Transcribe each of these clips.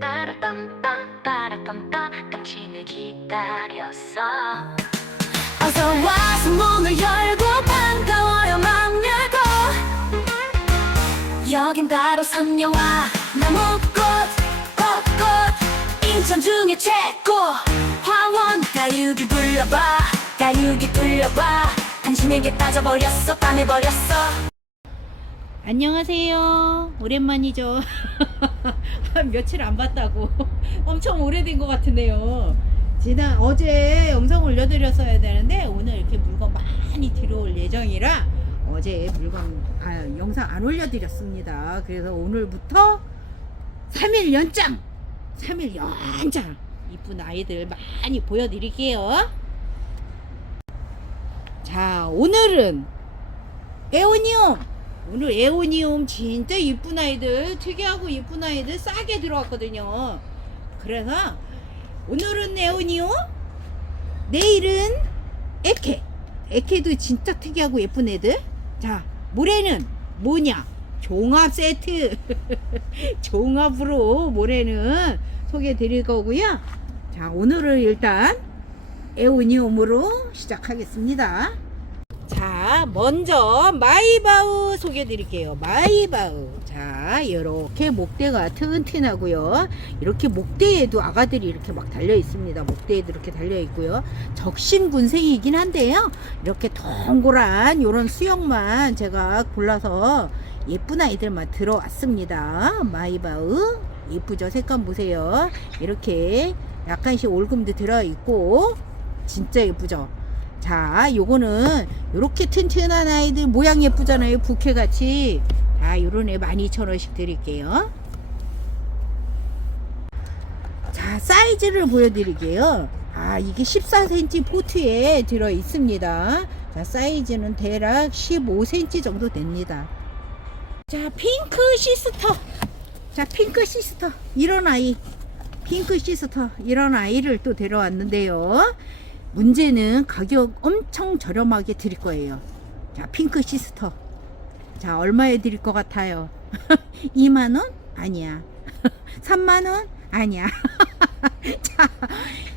따라땀땀 따라땀땀 당신을 기다렸어. 어서 와서 문을 열고 반가워요 맘 열고. 여긴 바로 선녀와 나무꽃 벚꽃. 인천 중에 최고. 화원 가육이 불러봐 가육이 불러봐. 당신에게 빠져버렸어 반해버렸어 안녕하세요. 오랜만이죠. 한 며칠 안 봤다고. 엄청 오래된 것 같은데요. 지난 어제 영상 올려드렸어야 되는데 오늘 이렇게 물건 많이 들어올 예정이라 어제 물건 아, 영상 안 올려드렸습니다. 그래서 오늘부터 3일 연장, 3일 연장 이쁜 아이들 많이 보여드릴게요. 자, 오늘은 에오니움 오늘 에오니움 진짜 이쁜 아이들 특이하고 이쁜 아이들 싸게 들어왔거든요. 그래서 오늘은 에오니움 내일은 에케. 에케도 진짜 특이하고 예쁜 애들. 자 모레는 뭐냐? 종합 세트. 종합으로 모레는 소개해 드릴 거고요. 자 오늘은 일단 에오니움으로 시작하겠습니다 자, 먼저 마이바우 소개해 드릴게요. 마이바우. 자, 이렇게 목대가 튼튼하고요. 이렇게 목대에도 아가들이 이렇게 막 달려 있습니다. 목대에도 이렇게 달려 있고요. 적신 군생이긴 한데요. 이렇게 동그란 요런 수영만 제가 골라서 예쁜 아이들만 들어왔습니다. 마이바우. 예쁘죠? 색감 보세요. 이렇게 약간씩 올금도 들어 있고 진짜 예쁘죠? 자, 요거는 요렇게 튼튼한 아이들 모양 예쁘잖아요. 부케같이. 자, 요런 애 12,000원씩 드릴게요. 자, 사이즈를 보여드릴게요. 아, 이게 14cm 포트에 들어 있습니다. 자, 사이즈는 대략 15cm 정도 됩니다. 자, 핑크 시스터. 자, 핑크 시스터. 이런 아이. 핑크 시스터. 이런 아이를 또 데려왔는데요. 문제는 가격 엄청 저렴하게 드릴 거예요. 자, 핑크 시스터. 자, 얼마에 드릴 것 같아요? 2만원? 아니야. 3만원? 아니야. 자,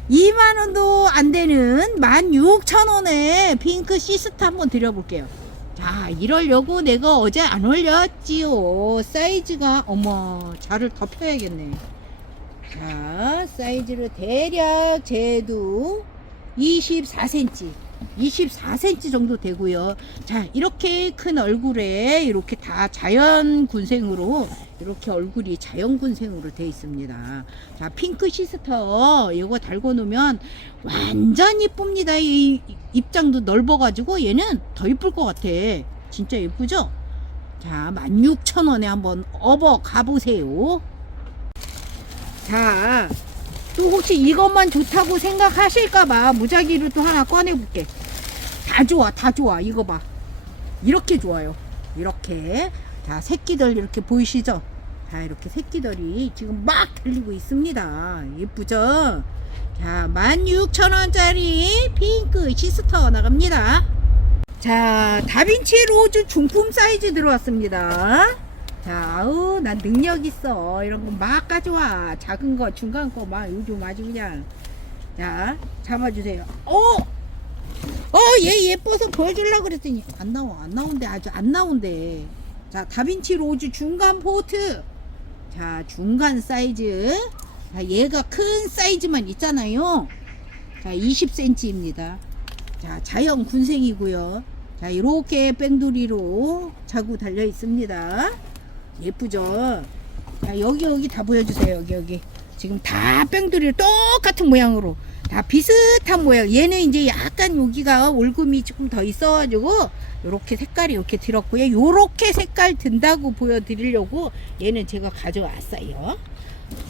2만원도 안 되는 16,000원에 핑크 시스터 한번 드려볼게요. 자, 이러려고 내가 어제 안 올렸지요. 사이즈가, 어머, 자를 덮여야겠네. 자, 사이즈를 대략 재도 24cm 24cm 정도 되고요. 자 이렇게 큰 얼굴에 이렇게 다 자연 군생으로 이렇게 얼굴이 자연 군생으로 되어 있습니다. 자 핑크 시스터 이거 달고 놓으면 완전 이쁩니다. 이 입장도 넓어 가지고 얘는 더 이쁠 것 같아. 진짜 예쁘죠? 자 16,000원에 한번 업어 가보세요. 자 또 혹시 이것만 좋다고 생각하실까봐 무작위로 또 하나 꺼내볼게. 다 좋아, 다 좋아. 이거 봐. 이렇게 좋아요. 이렇게. 자, 새끼들 이렇게 보이시죠? 자, 이렇게 새끼들이 지금 막 달리고 있습니다. 예쁘죠? 자, 16,000원짜리 핑크 시스터 나갑니다. 자, 다빈치 로즈 중품 사이즈 들어왔습니다. 자, 아우, 난 능력 있어. 이런 거 막 가져와. 작은 거, 중간 거, 막 요즘 아주 그냥. 자, 잡아주세요. 어! 어, 얘 예뻐서 보여주려고 그랬더니, 안 나와, 안 나온대. 아주 안 나온대. 자, 다빈치 로즈 중간 포트. 자, 중간 사이즈. 자, 얘가 큰 사이즈만 있잖아요. 자, 20cm입니다. 자, 자연 군생이고요. 자, 이렇게 뺑돌이로 자구 달려 있습니다. 예쁘죠? 자, 여기 여기 다 보여주세요. 여기 여기. 지금 다 뺑돌이 똑같은 모양으로 다 비슷한 모양. 얘는 이제 약간 여기가 올금이 조금 더 있어가지고 요렇게 색깔이 이렇게 들었고요. 요렇게 색깔 든다고 보여드리려고 얘는 제가 가져왔어요.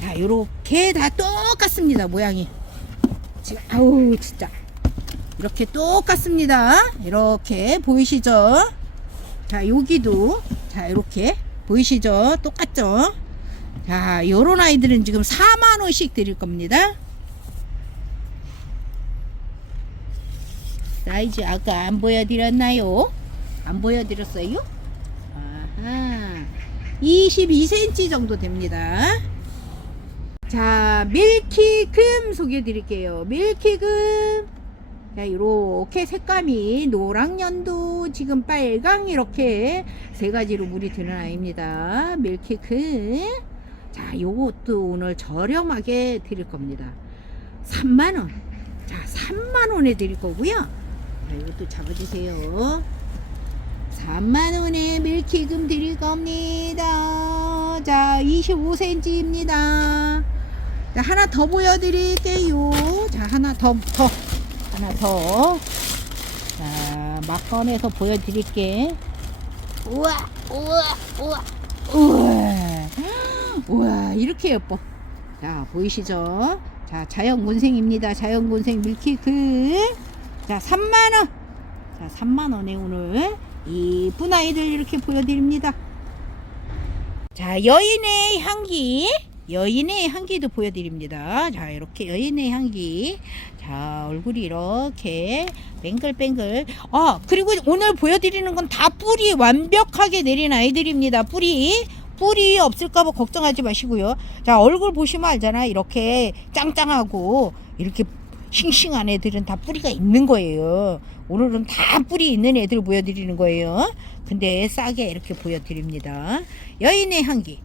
자, 요렇게 다 똑같습니다. 모양이. 지금 아우 진짜 이렇게 똑같습니다. 이렇게 보이시죠? 자, 여기도 자, 이렇게 보이시죠? 똑같죠? 자, 요런 아이들은 지금 4만 원씩 드릴 겁니다. 사이즈 아까 안 보여드렸나요? 안 보여드렸어요? 아하. 22cm 정도 됩니다. 자, 밀키금 소개해 드릴게요. 밀키금. 자, 이렇게 색감이 노랑 연두, 지금 빨강 이렇게 세 가지로 물이 드는 아이입니다. 밀키금. 자, 요것도 오늘 저렴하게 드릴 겁니다. 3만원. 자, 3만원에 드릴 거고요. 자, 이것도 잡아주세요. 3만원에 밀키금 드릴 겁니다. 자, 25cm입니다. 자, 하나 더 보여드릴게요. 자, 하나 더, 더. 하나 더. 자, 막 꺼내서 보여드릴게. 우와, 우와, 우와, 우와. 우와, 이렇게 예뻐. 자, 보이시죠? 자, 자연곤생입니다. 자연곤생 밀키크. 자, 3만원. 자, 3만원에 오늘 이쁜 아이들 이렇게 보여드립니다. 자, 여인의 향기. 여인의 향기도 보여드립니다. 자, 이렇게 여인의 향기. 자, 얼굴이 이렇게 뱅글뱅글. 아, 그리고 오늘 보여드리는 건 다 뿌리 완벽하게 내린 아이들입니다. 뿌리. 뿌리 없을까봐 걱정하지 마시고요. 자, 얼굴 보시면 알잖아. 이렇게 짱짱하고, 이렇게 싱싱한 애들은 다 뿌리가 있는 거예요. 오늘은 다 뿌리 있는 애들 보여드리는 거예요. 근데 싸게 이렇게 보여드립니다. 여인의 향기.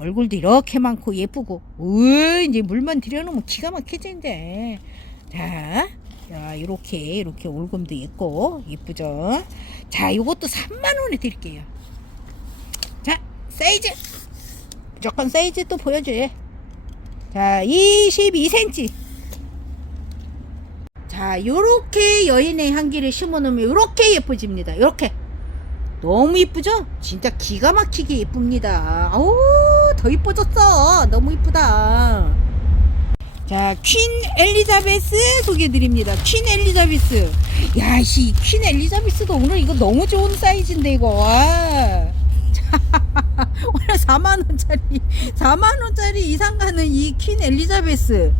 자, 얼굴도 이렇게 많고 예쁘고, 으, 이제 물만 들여놓으면 기가 막히진데. 자, 자, 이렇게, 이렇게 올금도 있고, 예쁘죠? 자, 요것도 3만원에 드릴게요. 자, 사이즈. 무조건 사이즈 또 보여줘요. 자, 22cm. 자, 요렇게 여인의 향기를 심어 놓으면 요렇게 예뻐집니다. 요렇게. 너무 이쁘죠? 진짜 기가 막히게 예쁩니다. 아우, 더 이뻐졌어. 너무 이쁘다. 자, 퀸 엘리자베스 소개해드립니다. 퀸 엘리자베스. 야, 씨, 퀸 엘리자베스도 오늘 이거 너무 좋은 사이즈인데, 이거. 와. 오늘 4만 원짜리, 4만 원짜리 이상 가는 이 퀸 엘리자베스.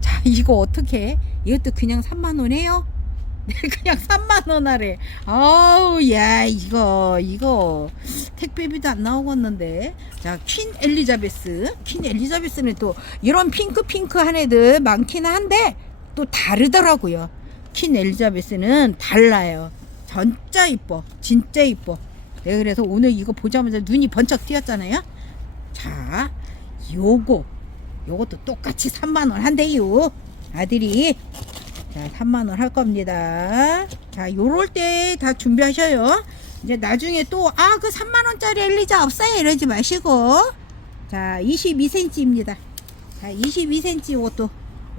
자, 이거 어떻게? 이것도 그냥 3만 원 해요? 네, 그냥 3만원 하래. 아우, 야, 이거, 이거. 택배비도 안 나오겠는데. 자, 퀸 엘리자베스. 퀸 엘리자베스는 또 이런 핑크 핑크한 애들 많긴 한데, 또 다르더라고요. 퀸 엘리자베스는 달라요. 진짜 이뻐. 진짜 이뻐. 네, 그래서 오늘 이거 보자마자 눈이 번쩍 띄었잖아요. 자, 요거. 요것도 똑같이 3만원 한대요. 아들이. 자, 3만원 할 겁니다. 자, 요럴 때 다 준비하셔요. 이제 나중에 또, 아, 그 3만원짜리 엘리자 없어요. 이러지 마시고. 자, 22cm입니다. 자, 22cm 요것도.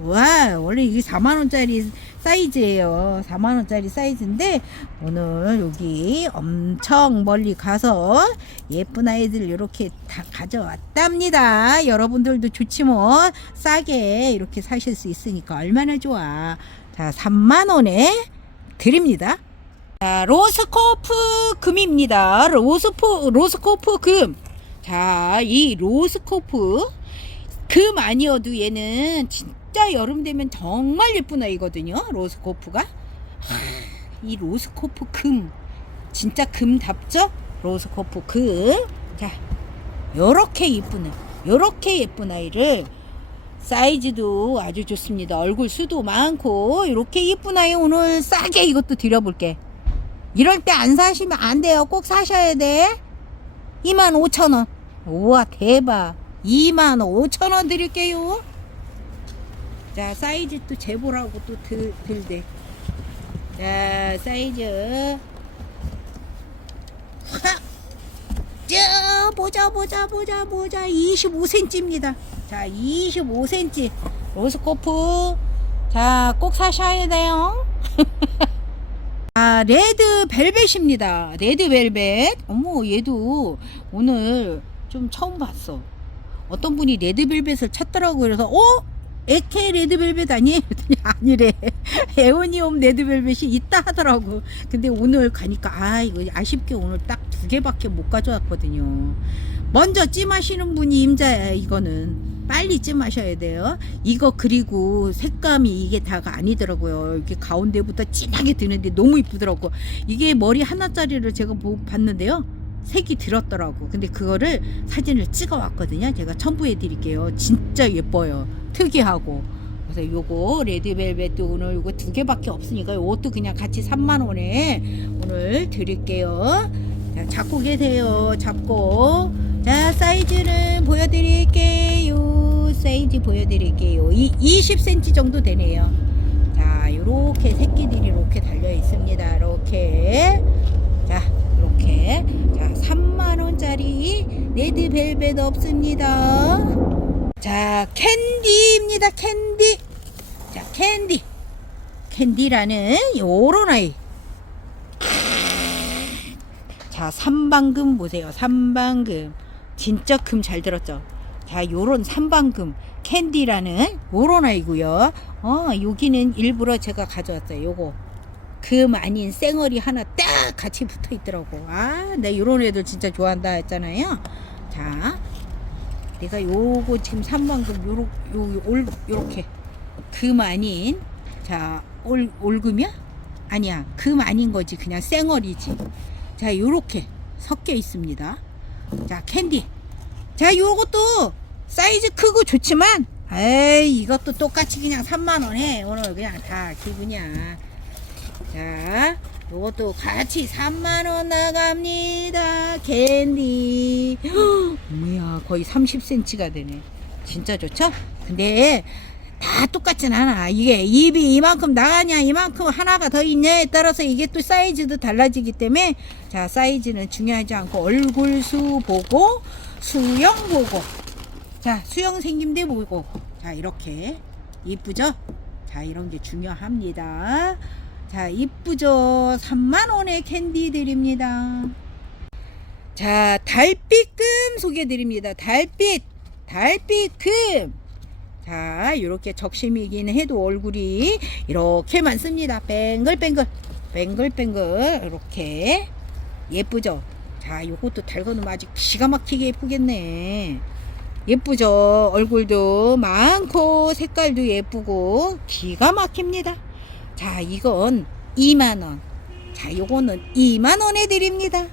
와, 원래 이게 4만원짜리 사이즈예요. 4만원짜리 사이즈인데, 오늘 여기 엄청 멀리 가서 예쁜 아이들 이렇게 다 가져왔답니다. 여러분들도 좋지 뭐. 싸게 이렇게 사실 수 있으니까 얼마나 좋아. 자, 3만 원에 드립니다. 자, 로스코프 금입니다. 로스포, 로스코프 금. 자, 이 로스코프 금 아니어도 얘는 진짜 여름 되면 정말 예쁜 아이거든요. 로스코프가. 하, 이 로스코프 금. 진짜 금답죠? 로스코프 금. 자, 요렇게 이쁜 애. 요렇게 예쁜 아이를 사이즈도 아주 좋습니다. 얼굴 수도 많고 이렇게 이쁜 아이 오늘 싸게 이것도 드려볼게. 이럴 때 안 사시면 안 돼요. 꼭 사셔야 돼. 25,000원. 우와 대박. 25,000원 드릴게요. 자 사이즈 또 재보라고 또 들, 들대. 자 사이즈. 하! 자 보자 보자 보자 보자 25cm입니다. 자 25cm 로스코프 자 꼭 사셔야 돼요. 아, 레드 벨벳입니다. 레드 벨벳. 어머, 얘도 오늘 좀 처음 봤어. 어떤 분이 레드 벨벳을 찾더라고요. 그래서, 어? 에케 레드 벨벳 아니에요? 아니래. 에오니움 레드 벨벳이 있다 하더라고. 근데 오늘 가니까, 아, 이거 아쉽게 오늘 딱 두 개밖에 못 가져왔거든요. 먼저 찜하시는 분이 임자야, 이거는. 빨리 찜하셔야 돼요. 이거 그리고 색감이 이게 다가 아니더라고요. 이렇게 가운데부터 진하게 드는데 너무 이쁘더라고. 이게 머리 하나짜리를 제가 보- 봤는데요. 색이 들었더라고. 근데 그거를 사진을 찍어 왔거든요. 제가 첨부해 드릴게요. 진짜 예뻐요. 특이하고. 그래서 요거 레드벨벳도 오늘 요거 두 개밖에 없으니까 요것도 그냥 같이 3만 원에 오늘 드릴게요. 자, 잡고 계세요. 잡고. 자, 사이즈는 보여드릴게요. 사이즈 보여드릴게요. 이 20cm 정도 되네요. 자, 요렇게 새끼들이 이렇게 달려 있습니다. 이렇게. 자, 이렇게. 자, 3만원짜리 레드벨벳 없습니다. 자, 캔디입니다. 캔디. 자, 캔디. 캔디라는 요런 아이. 자, 삼방금 보세요. 삼방금. 진짜 금 잘 들었죠? 자, 요런 삼방금 캔디라는 요런 아이고요. 어, 여기는 일부러 제가 가져왔어요. 요거. 금 아닌 쌩얼이 하나 딱 같이 붙어 있더라고. 아, 나 요런 애들 진짜 좋아한다 했잖아요. 자, 내가 요거 지금 삼방금 요로 요올 요렇게 금 아닌 자, 올 올금이야? 아니야. 금 아닌 거지. 그냥 쌩얼이지. 자, 요렇게 섞여 있습니다. 자, 캔디. 자, 요것도 사이즈 크고 좋지만, 에이, 이것도 똑같이 그냥 3만원에 오늘 그냥 다 기분이야. 자, 요것도 같이 3만원 나갑니다. 캔디. 헉, 뭐야, 거의 30cm가 되네. 진짜 좋죠? 근데, 다 똑같진 않아. 이게 입이 이만큼 나가냐, 이만큼 하나가 더 있냐에 따라서 이게 또 사이즈도 달라지기 때문에 자, 사이즈는 중요하지 않고 얼굴 수 보고 수영 보고 자, 수영 생김새 보고 자, 이렇게 이쁘죠? 자, 이런 게 중요합니다. 자, 이쁘죠? 3만 원의 캔디 드립니다. 자, 달빛금 소개해 드립니다. 달빛 달빛금 자, 이렇게 적심이긴 해도 얼굴이 이렇게 많습니다. 뱅글뱅글, 뱅글뱅글, 이렇게 예쁘죠? 자, 요것도 달궈놓으면 아직 기가 막히게 예쁘겠네. 예쁘죠? 얼굴도 많고, 색깔도 예쁘고, 기가 막힙니다. 자, 이건 2만원. 자, 요거는 2만원에 드립니다.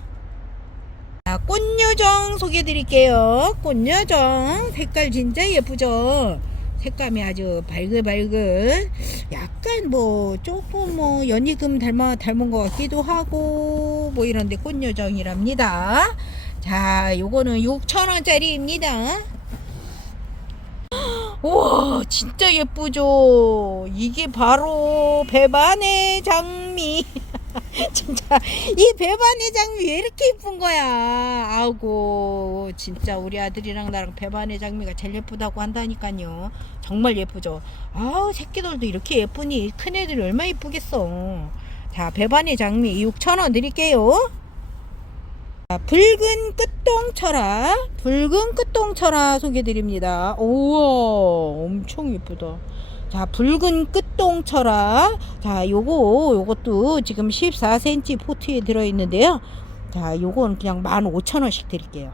자, 꽃요정 소개해 드릴게요. 꽃요정. 색깔 진짜 예쁘죠? 색감이 아주 발글발글. 약간 뭐, 조금 뭐, 연희금 닮아, 닮은 것 같기도 하고, 뭐 이런데 꽃요정이랍니다. 자, 요거는 6,000원짜리입니다. 우와, 진짜 예쁘죠? 이게 바로 배반의 장미. 진짜 이 배반의 장미 왜 이렇게 이쁜 거야? 아고 진짜 우리 아들이랑 나랑 배반의 장미가 제일 예쁘다고 한다니까요. 정말 예쁘죠? 아우 새끼들도 이렇게 예쁘니 큰 애들이 얼마나 예쁘겠어. 자 배반의 장미 6천원 드릴게요. 자, 붉은 끝동철아 붉은 끝동철아 소개드립니다. 우와 엄청 예쁘다 자, 붉은 끝동철아. 자, 요거, 요것도 지금 14cm 포트에 들어있는데요. 자, 요건 그냥 15,000원씩 드릴게요.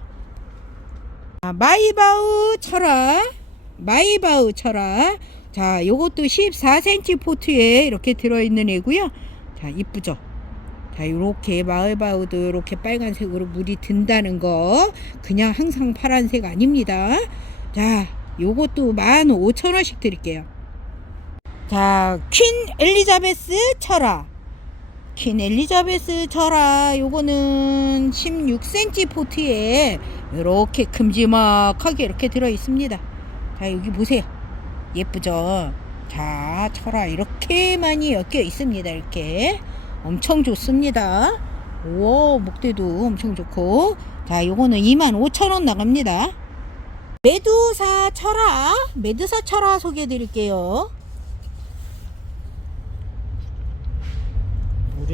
자, 마이바우 철아. 마이바우 철아. 자, 요것도 14cm 포트에 이렇게 들어있는 애고요. 자, 이쁘죠? 자, 요렇게 마을바우도 이렇게 빨간색으로 물이 든다는 거. 그냥 항상 파란색 아닙니다. 자, 요것도 15,000원씩 드릴게요. 자, 퀸 엘리자베스 철아. 퀸 엘리자베스 철아. 요거는 16cm 포트에 이렇게 큼지막하게 이렇게 들어 있습니다. 자, 여기 보세요. 예쁘죠? 자, 철아 이렇게 많이 엮여 있습니다. 이렇게. 엄청 좋습니다. 오, 목대도 엄청 좋고. 자, 요거는 25,000원 나갑니다. 메두사 철아. 메두사 철아 소개해 드릴게요.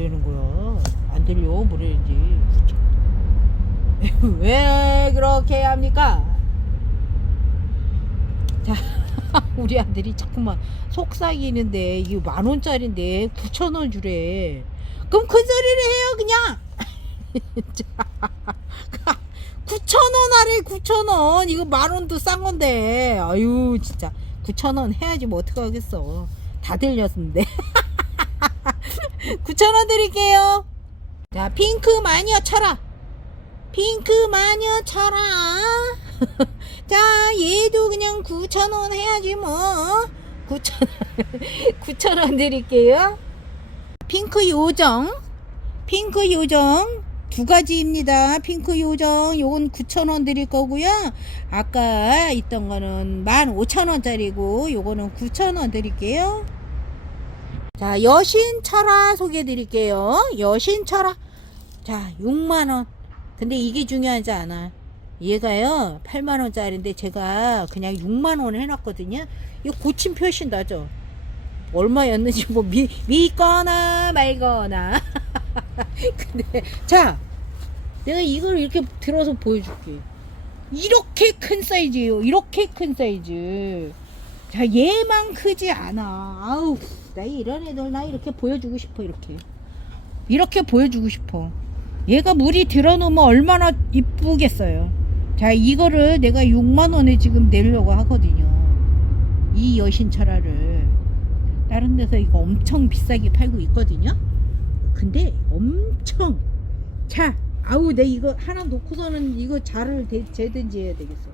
뭐라는 거야? 안 들려 뭐라는지. 왜 그렇게 합니까? 자 우리 아들이 자꾸만 속삭이는데 이게 만 원짜리인데 9천 원 주래. 그럼 그 소리를 해요 그냥. 9천 원 하래 9천 원. 이거 만 원도 싼 건데. 아유 진짜. 9천 원 해야지 뭐 어떡하겠어. 다 들렸는데 9,000원 드릴게요. 자, 핑크 마니어 철아. 핑크 마녀 쳐라. 자, 얘도 그냥 9,000원 해야지 뭐. 9,000원. 9,000원 드릴게요. 핑크 요정. 핑크 요정 두 가지입니다. 핑크 요정 요건 9,000원 드릴 거고요. 아까 있던 거는 15,000원짜리고 요거는 9,000원 드릴게요. 자, 여신 철화 소개해 드릴게요. 여신 철화. 자, 6만원. 근데 이게 중요하지 않아. 얘가요, 8만원짜리인데 제가 그냥 6만원 해놨거든요. 이거 고침 표시 나죠? 얼마였는지 뭐 미, 믿거나 말거나. 근데, 자, 내가 이걸 이렇게 들어서 보여줄게. 이렇게 큰 사이즈예요. 이렇게 큰 사이즈. 자, 얘만 크지 않아. 아우, 나 이런 애들 나 이렇게 보여주고 싶어, 이렇게. 이렇게 보여주고 싶어. 얘가 물이 들어놓으면 얼마나 이쁘겠어요. 자, 이거를 내가 6만원에 지금 내려고 하거든요. 이 여신 철화를. 다른 데서 이거 엄청 비싸게 팔고 있거든요. 근데 엄청. 자, 아우, 내 이거 하나 놓고서는 이거 자를 대, 재든지 해야 되겠어.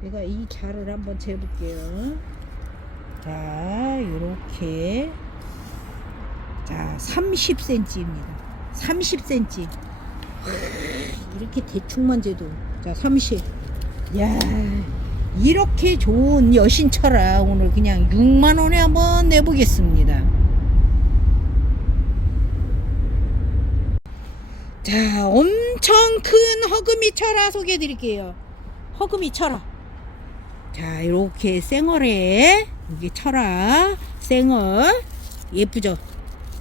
내가 이 자를 한번 재볼게요. 자, 요렇게. 자, 30cm입니다. 30cm. 이렇게 대충만 재도. 자, 30. 야 이렇게 좋은 여신철아 오늘 그냥 6만 원에 한번 내보겠습니다. 자, 엄청 큰 허금이 철아 소개해 드릴게요. 허금이 철아. 자, 이렇게 생얼에 이게 철 아 생얼 예쁘죠?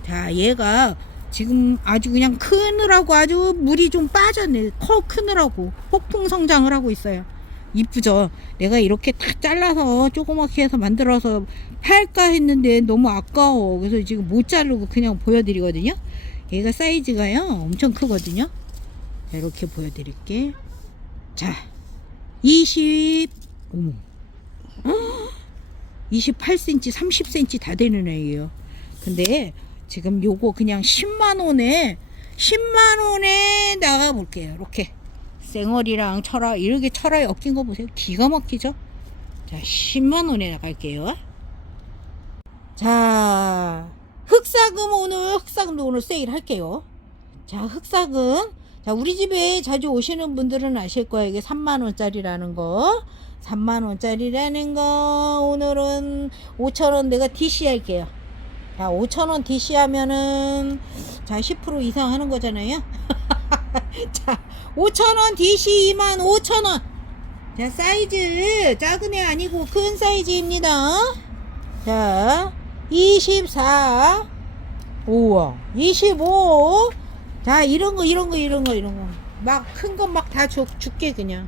자, 얘가 지금 아주 그냥 크느라고 아주 물이 좀 빠졌네. 커 크느라고 폭풍 성장을 하고 있어요. 이쁘죠? 내가 이렇게 딱 잘라서 조그맣게 해서 만들어서 팔까 했는데 너무 아까워. 그래서 지금 못 자르고 그냥 보여드리거든요. 얘가 사이즈가요 엄청 크거든요. 자, 이렇게 보여드릴게. 자, 20, 어머, 28cm, 30cm 다 되는 애예요. 근데 지금 요거 그냥 10만 원에 10만 원에 나가 볼게요. 이렇게 생얼이랑 철화 이렇게 철화에 엮인 거 보세요. 기가 막히죠? 자, 10만 원에 나갈게요. 자, 흑사금 오늘 흑사금도 오늘 세일 할게요. 자, 흑사금. 자, 우리 집에 자주 오시는 분들은 아실 거예요. 이게 3만 원짜리라는 거. 3만 원짜리라는 거. 오늘은 5천 원 내가 DC 할게요. 자, 5천원 DC 하면은, 자, 10% 이상 하는 거잖아요. 자, 5천원 DC 2만 5천원. 자, 사이즈, 작은 애 아니고 큰 사이즈입니다. 자, 24. 우와, 25. 자, 이런 거, 이런 거, 이런 거, 이런 거. 막, 큰 건 막 다 줄게, 그냥.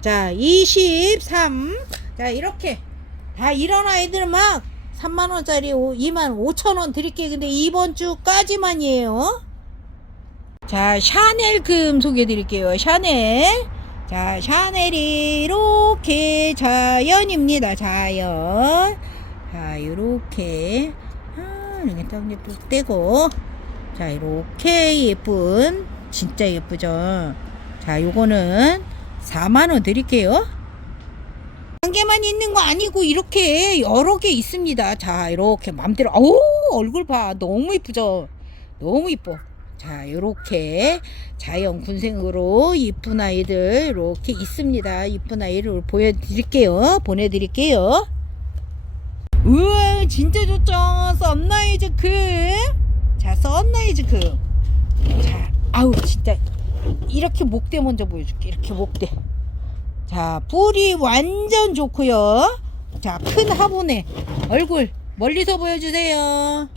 자, 23. 자, 이렇게. 다 이런 아이들 막, 3만원짜리 2만 5천원 드릴게요. 근데 이번 주까지만이에요. 자, 샤넬 금 소개해 드릴게요. 샤넬. 자, 샤넬이 이렇게 자연입니다. 자연. 자, 요렇게. 아, 이렇게 딱뚝 떼고. 자, 이렇게 예쁜. 진짜 예쁘죠? 자, 요거는 4만원 드릴게요. 한 개만 있는 거 아니고 이렇게 여러 개 있습니다. 자, 이렇게 맘대로. 오, 얼굴 봐. 너무 이쁘죠? 너무 이뻐. 자, 이렇게 자연 군생으로 이쁜 아이들 이렇게 있습니다. 이쁜 아이를 보여드릴게요. 보내드릴게요. 우와, 진짜 좋죠? 썬라이즈 크. 자, 썬라이즈 크. 자, 아우, 진짜. 이렇게 목대 먼저 보여줄게. 이렇게 목대. 자, 뿔이 완전 좋고요. 자, 큰 화분에 얼굴 멀리서 보여주세요.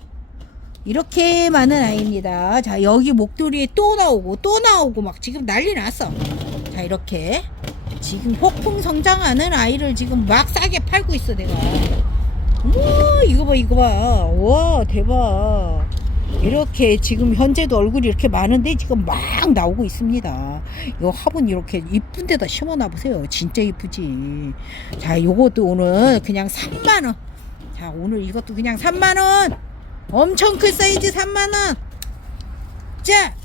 이렇게 많은 아이입니다. 자, 여기 목도리에 또 나오고 또 나오고 막 지금 난리 났어. 자, 이렇게 지금 폭풍 성장하는 아이를 지금 막 싸게 팔고 있어, 내가. 어머, 이거 봐, 이거 봐. 와, 대박. 이렇게 지금 현재도 얼굴이 이렇게 많은데 지금 막 나오고 있습니다. 이 화분 이렇게 이쁜 데다 심어놔 보세요. 진짜 이쁘지. 자, 요것도 오늘 그냥 3만원. 자, 오늘 이것도 그냥 3만원. 엄청 큰 사이즈 3만원. 자,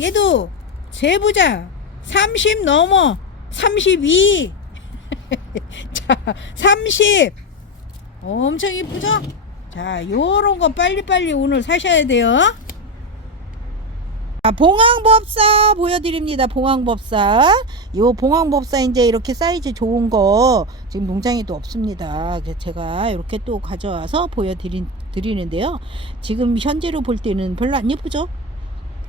얘도 세부자 30 넘어 32 자, 30 엄청 이쁘죠? 자, 요런 거 빨리빨리 오늘 사셔야 돼요. 자, 봉황법사 보여드립니다. 봉황법사. 요 봉황법사 이제 이렇게 사이즈 좋은 거 지금 농장에도 없습니다. 제가 이렇게 또 가져와서 보여드리는데요. 지금 현재로 볼 때는 별로 안 예쁘죠?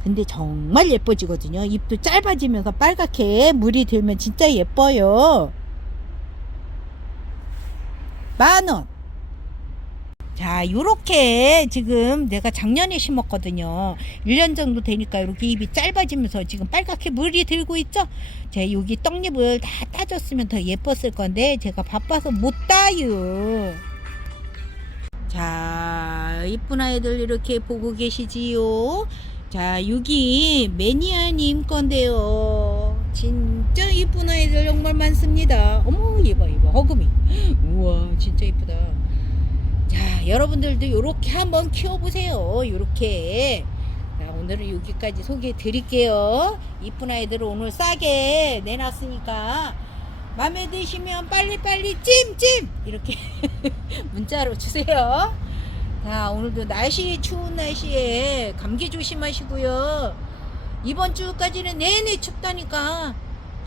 근데 정말 예뻐지거든요. 잎도 짧아지면서 빨갛게 물이 들면 진짜 예뻐요. 만 원. 자, 요렇게 지금 내가 작년에 심었거든요. 1년 정도 되니까 이렇게 잎이 짧아지면서 지금 빨갛게 물이 들고 있죠? 제가 여기 떡잎을 다 따줬으면 더 예뻤을 건데 제가 바빠서 못 따요. 자, 이쁜 아이들 이렇게 보고 계시지요? 자, 여기 매니아님 건데요. 진짜 이쁜 아이들 정말 많습니다. 어머, 이봐, 이봐. 허금이. 우와, 진짜 이쁘다. 자, 여러분들도 이렇게 한번 키워보세요. 이렇게. 자, 오늘은 여기까지 소개해 드릴게요. 이쁜 아이들 오늘 싸게 내놨으니까 마음에 드시면 빨리빨리 찜찜! 이렇게 문자로 주세요. 자, 오늘도 날씨 추운 날씨에 감기 조심하시고요. 이번 주까지는 내내 춥다니까.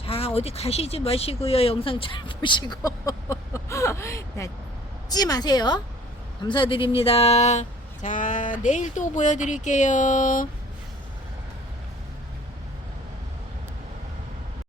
자, 어디 가시지 마시고요. 영상 잘 보시고. 자, 찜 하세요. 감사드립니다. 자, 내일 또 보여드릴게요.